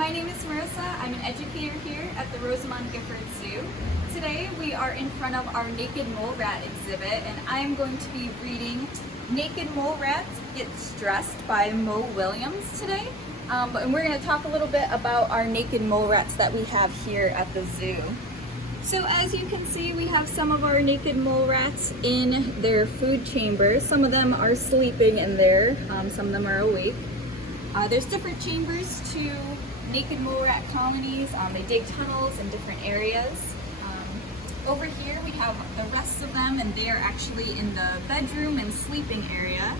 My name is Marissa. I'm an educator here at the Rosamond Gifford Zoo. Today we are in front of our Naked Mole Rat exhibit, and I'm going to be reading Naked Mole Rat Gets Dressed by Mo Willems today. And we're going to talk a little bit about our naked mole rats that we have here at the zoo. So as you can see, we have some of our naked mole rats in their food chambers. Some of them are sleeping in there, some of them are awake. There's different chambers to naked mole rat colonies. They dig tunnels in different areas. Over here we have the rest of them, and they are actually in the bedroom and sleeping area.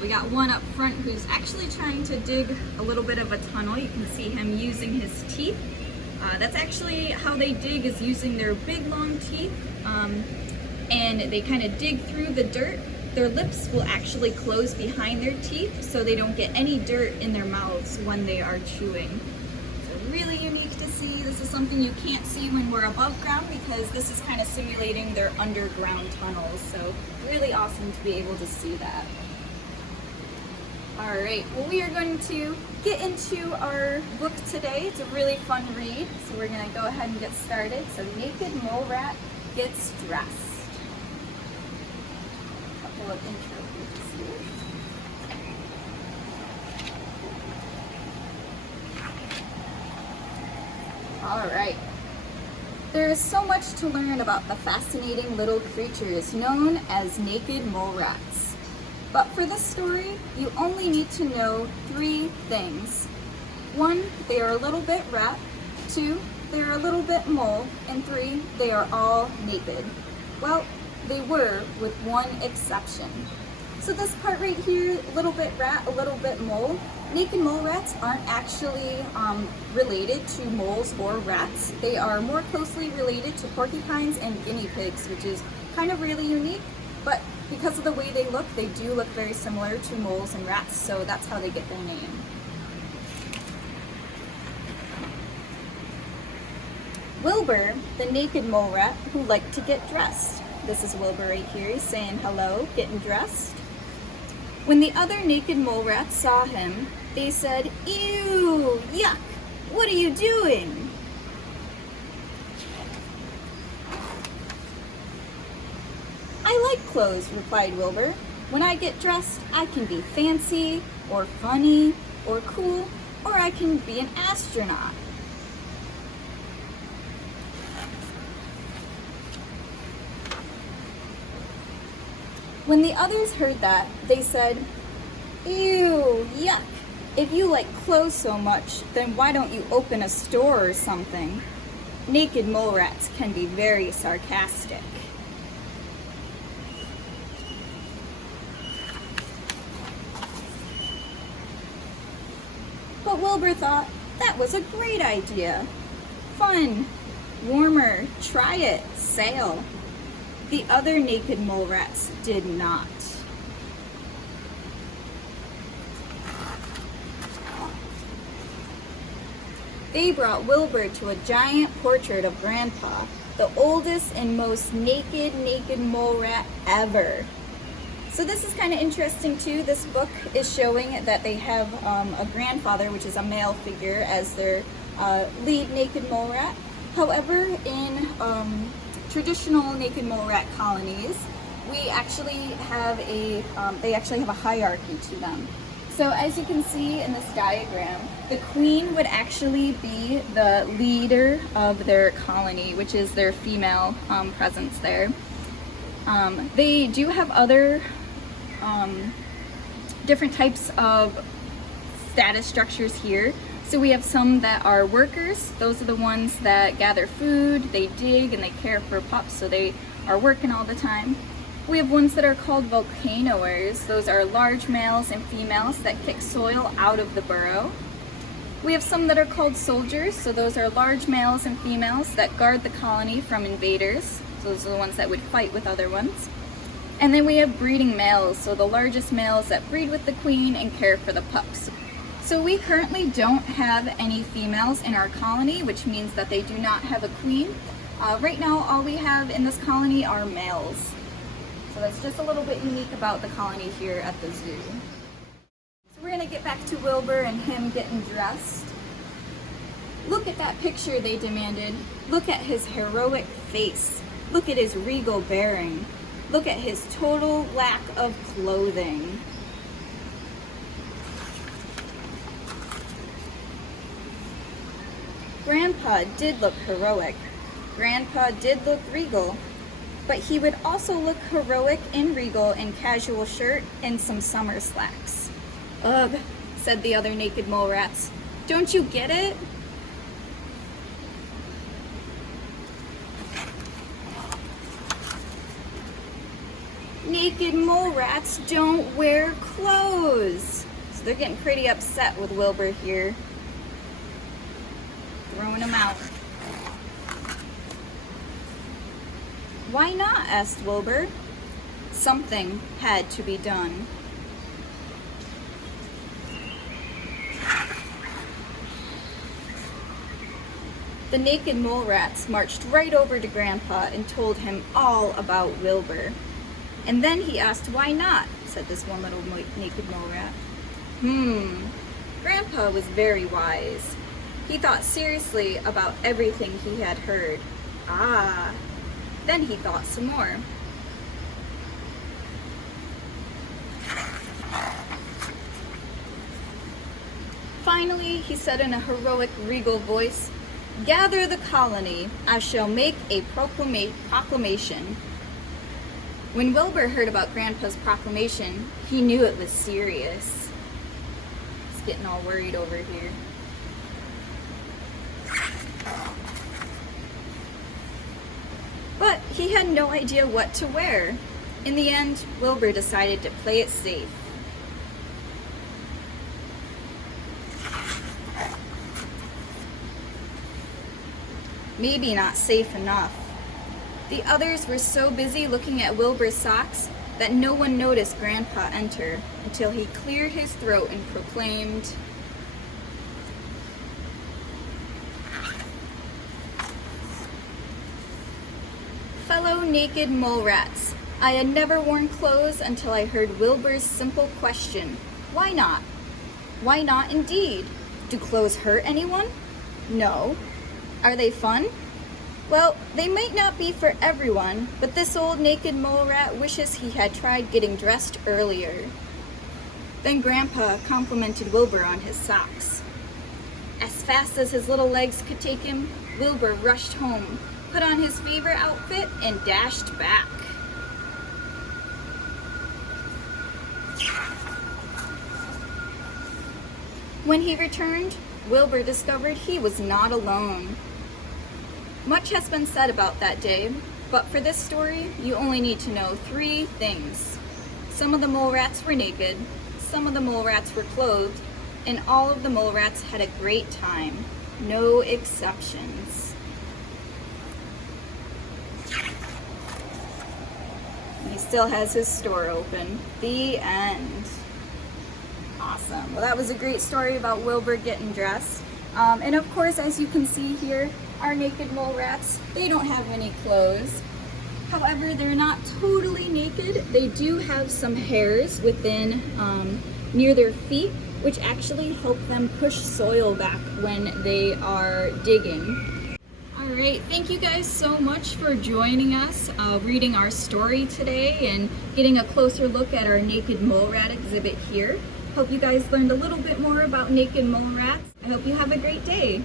We got one up front who's actually trying to dig a little bit of a tunnel. You can see him using his teeth. That's actually how they dig, is using their big long teeth, and they kind of dig through the dirt. Their lips will actually close behind their teeth so they don't get any dirt in their mouths when they are chewing. So really unique to see. This is something you can't see when we're above ground because this is kind of simulating their underground tunnels. So really awesome to be able to see that. All right, well, we are going to get into our book today. It's a really fun read, so we're going to go ahead and get started. So Naked Mole Rat Gets Dressed. Of intro here. All right. There is so much to learn about the fascinating little creatures known as naked mole rats. But for this story, you only need to know 3 things. 1, they are a little bit rat. 2, they are a little bit mole. And 3, they are all naked. Well, they were, with one exception. So this part right here, a little bit rat, a little bit mole. Naked mole rats aren't actually related to moles or rats. They are more closely related to porcupines and guinea pigs, which is kind of really unique, but because of the way they look, they do look very similar to moles and rats, so that's how they get their name. Wilbur, the naked mole rat who liked to get dressed. This is Wilbur right here. He's saying hello, getting dressed. When the other naked mole rats saw him, they said, "Ew, yuck, what are you doing?" "I like clothes," replied Wilbur. "When I get dressed, I can be fancy, or funny, or cool, or I can be an astronaut." When the others heard that, they said, "Ew, yuck. If you like clothes so much, then why don't you open a store or something?" Naked mole rats can be very sarcastic. But Wilbur thought that was a great idea. Fun, warmer, try it, sail. The other naked mole rats did not. They brought Wilbur to a giant portrait of Grandpa, the oldest and most naked mole rat ever. So this is kind of interesting too. This book is showing that they have a grandfather, which is a male figure, as their lead naked mole rat. However, in traditional naked mole rat colonies, we actually have they actually have a hierarchy to them. So as you can see in this diagram, the queen would actually be the leader of their colony, which is their female presence there. They do have other different types of status structures here. So we have some that are workers. Those are the ones that gather food, they dig, and they care for pups, so they are working all the time. We have ones that are called volcanoers. Those are large males and females that kick soil out of the burrow. We have some that are called soldiers. So those are large males and females that guard the colony from invaders. So those are the ones that would fight with other ones. And then we have breeding males. So the largest males that breed with the queen and care for the pups. So we currently don't have any females in our colony, which means that they do not have a queen. Right now, all we have in this colony are males. So that's just a little bit unique about the colony here at the zoo. So we're gonna get back to Wilbur and him getting dressed. Look at that picture, they demanded. Look at his heroic face. Look at his regal bearing. Look at his total lack of clothing. Grandpa did look heroic. Grandpa did look regal. But he would also look heroic and regal in casual shirt and some summer slacks. Ugh, said the other naked mole rats. Don't you get it? Naked mole rats don't wear clothes. So they're getting pretty upset with Wilbur here. Throwing him out. Why not? Asked Wilbur. Something had to be done. The naked mole rats marched right over to Grandpa and told him all about Wilbur. And then he asked, why not? Said this one little naked mole rat. Grandpa was very wise. He thought seriously about everything he had heard. Then he thought some more. Finally, he said in a heroic, regal voice, "Gather the colony. I shall make a proclamation." When Wilbur heard about Grandpa's proclamation, he knew it was serious. He's getting all worried over here. But he had no idea what to wear. In the end, Wilbur decided to play it safe. Maybe not safe enough. The others were so busy looking at Wilbur's socks that no one noticed Grandpa enter until he cleared his throat and proclaimed, "Fellow naked mole rats, I had never worn clothes until I heard Wilbur's simple question, why not? Why not indeed? Do clothes hurt anyone? No. Are they fun? Well, they might not be for everyone, but this old naked mole rat wishes he had tried getting dressed earlier." Then Grandpa complimented Wilbur on his socks. As fast as his little legs could take him, Wilbur rushed home, put on his favorite outfit, and dashed back. When he returned, Wilbur discovered he was not alone. Much has been said about that day, but for this story, you only need to know 3 things. Some of the mole rats were naked, some of the mole rats were clothed, and all of the mole rats had a great time. No exceptions. He still has his store open. The end. Awesome. Well, that was a great story about Wilbur getting dressed. And of course, as you can see here, our naked mole rats, they don't have any clothes. However, they're not totally naked. They do have some hairs within, near their feet, which actually help them push soil back when they are digging. All right, thank you guys so much for joining us, reading our story today and getting a closer look at our naked mole rat exhibit here. Hope you guys learned a little bit more about naked mole rats. I hope you have a great day.